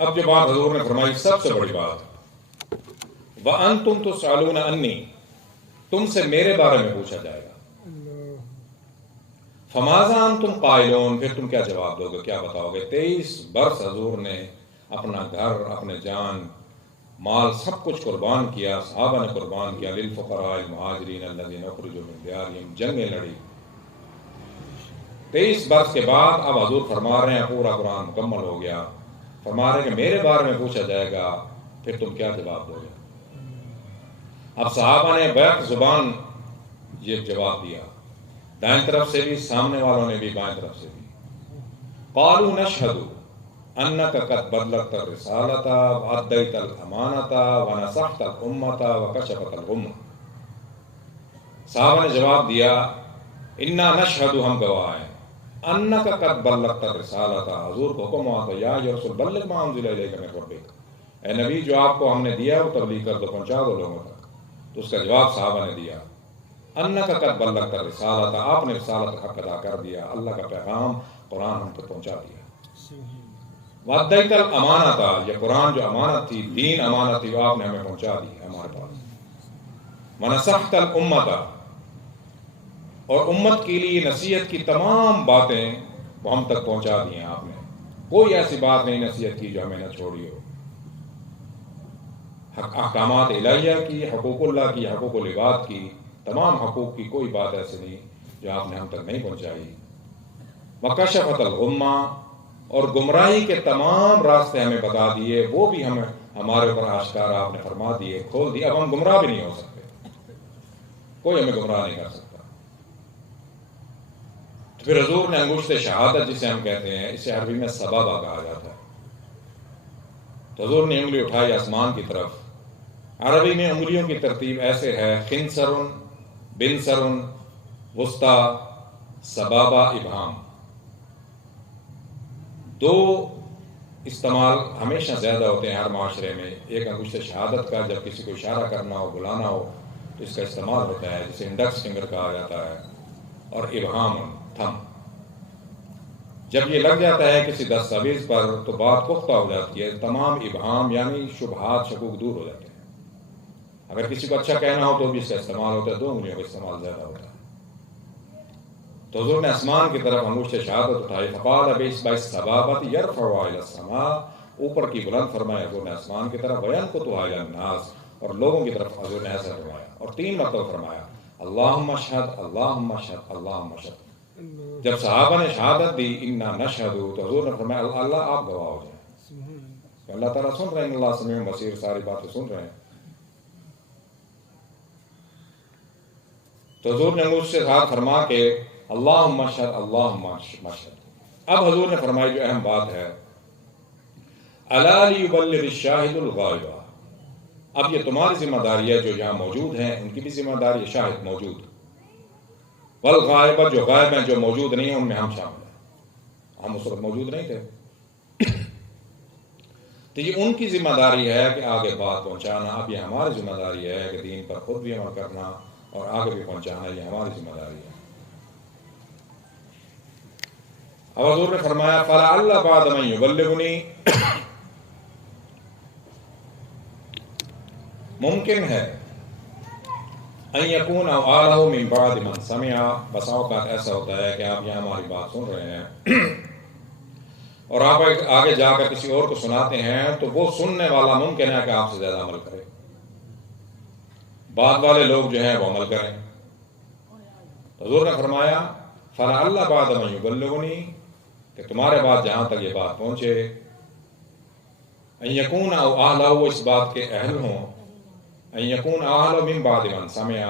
اب جو بات حضور نے فرمائی سب سے بڑی بات، وَأَنْتُمْ تُسْأَلُونَ عَنِّي، تم سے میرے بارے میں پوچھا جائے گا، فَمَاذَا أَنْتُمْ قَائِلُونَ، پھر تم کیا جواب دو گے، کیا بتاؤ گے؟ 23 برس حضور نے اپنا گھر، اپنے جان مال سب کچھ قربان کیا، صحابہ نے قربان کیا، للفقراء المہاجرین الذین اخرجوا من دیارہم، جنگیں لڑی۔ 23 برس کے بعد اب حضور فرما رہے ہیں پورا قرآن مکمل ہو گیا، فرما رہے ہیں کہ میرے بارے میں پوچھا جائے گا، پھر تم کیا جواب دو گے؟ اب صحابہ نے بیک زبان یہ جواب دیا، دائیں طرف سے بھی، سامنے والوں نے بھی بائیں طرف سے بھی۔ قالوا نشہد انک قد بلغت الرسالۃ وادیت الامانۃ ونصحت الامۃ وکشفت الغمۃ۔ صحابہ نے جواب دیا، انا نشہد، ہم گواہ ہیں، انک قد بلغت الرسالۃ، حضور کو حکم ہوا تھا، یا رسول بلغ ما انزل الیک من ربک، اے نبی جو آپ کو ہم نے دیا وہ تبلیغ کر دو، پہنچا دو لوگوں تک۔ تو اس کا جواب صحابہ نے دیا، انک قد بلغت الرسالۃ، آپ نے رسالت حق ادا کر دیا، اللہ کا پیغام قرآن ہم تک پہنچا دیا۔ وادیت الامانۃ، یہ قرآن جو امانت تھی، دین امانت تھی، وہ آپ نے ہمیں پہنچا دی ہمارے پاس۔ ونصحت الامۃ، اور امت کے لیے نصیحت کی تمام باتیں وہ ہم تک پہنچا دی ہیں آپ نے، کوئی ایسی بات نہیں نصیحت کی جو ہمیں نہ چھوڑی ہو، احکامات الہیہ کی، حقوق اللہ کی، حقوق العباد کی، تمام حقوق کی کوئی بات ایسی نہیں جو آپ نے ہم تک نہیں پہنچائی۔ وکشفت الغمہ، اور گمراہی کے تمام راستے ہمیں بتا دیے، وہ بھی ہمیں ہمارے اوپر آشکار آپ نے فرما دیے، کھول دیے، اب ہم گمراہ بھی نہیں ہو سکتے، کوئی ہمیں گمراہ نہیں کر سکتا۔ تو پھر حضور نے انگشت شہادت جسے ہم کہتے ہیں، اسے عربی میں سبابہ کہا جاتا ہے، تو حضور نے انگلی اٹھائی آسمان کی طرف۔ عربی میں انگلیوں کی ترتیب ایسے ہے، خنصر، بنصر، وسطیٰ، سبابہ، ابہام، دو استعمال ہمیشہ زیادہ ہوتے ہیں ہر معاشرے میں، ایک انگشت شہادت کا جب کسی کو اشارہ کرنا ہو، بلانا ہو تو اس کا استعمال ہوتا ہے، جسے انڈیکس فنگر کہا جاتا ہے، اور ابہام، تھم، جب یہ لگ جاتا ہے کسی دستاویز پر تو بات پختہ ہو جاتی ہے، تمام ابہام یعنی شبہات، شکوک دور ہو جاتے ہیں۔ اگر کسی کو اچھا کہنا ہو تو بھی اس کا استعمال ہوتا ہے، دو انگلیوں کا استعمال زیادہ ہوتا ہے۔ تو حضور نے آسمان کی طرف انگشت شہادت اٹھائی، فقال بإصبع السبابۃ یرفعها إلی السماء، اوپر کی بلند فرمایا حضور نے آسمان کی طرف، وینکتها إلی الناس، اور لوگوں کی طرف حضور نے ایسا فرمایا، اور 3 مرتبہ فرمایا، اللہم اشہد، اللہم اشہد، اللہم اشہد۔ جب صحابہ نے شہادت دی انا نشہد، تو حضور نے فرمایا اللہ آپ گواہ ہو جائیں، اللہ تعالیٰ سن رہے ہیں، اللہ سمیع بصیر، ساری باتیں سن رہے ہیں۔ تو حضور نے مجھ سے ہاتھ فرما کے اللہم اشہد، اللہم اشہد۔ اب حضور نے فرمائی جو اہم بات ہے، الا لیبلغ الشاہد الغائب، اب یہ تمہاری ذمہ داری ہے، جو یہاں موجود ہیں ان کی بھی ذمہ داری ہے، شاہد موجود، والغائب، جو غائب ہیں، جو موجود نہیں ہیں، ان میں ہم شامل ہیں، ہم اس وقت موجود نہیں تھے، تو یہ ان کی ذمہ داری ہے کہ آگے بات پہنچانا، اب یہ ہماری ذمہ داری ہے کہ دین پر خود بھی عمل کرنا اور آگے بھی پہنچانا، یہ ہماری ذمہ داری ہے۔ اب حضور نے فرمایا فلعل بعد من یبلغنی، ممکن ہے ان یکون اوعالہ من بعد من سمع، بسا اوقات ایسا ہوتا ہے کہ آپ یہاں ہماری بات سن رہے ہیں اور آپ آگے جا کر کسی اور کو سناتے ہیں، تو وہ سننے والا ممکن ہے کہ آپ سے زیادہ عمل کرے، بعد والے لوگ جو ہیں وہ عمل کریں۔ حضور نے فرمایا فلعل بعد من یبلغنی، کہ تمہارے بعد جہاں تک یہ بات پہنچے، ان یکون اہلہ، وہ اس بات کے اہل ہوں، ان یکون اہلہ من بعد من سمع،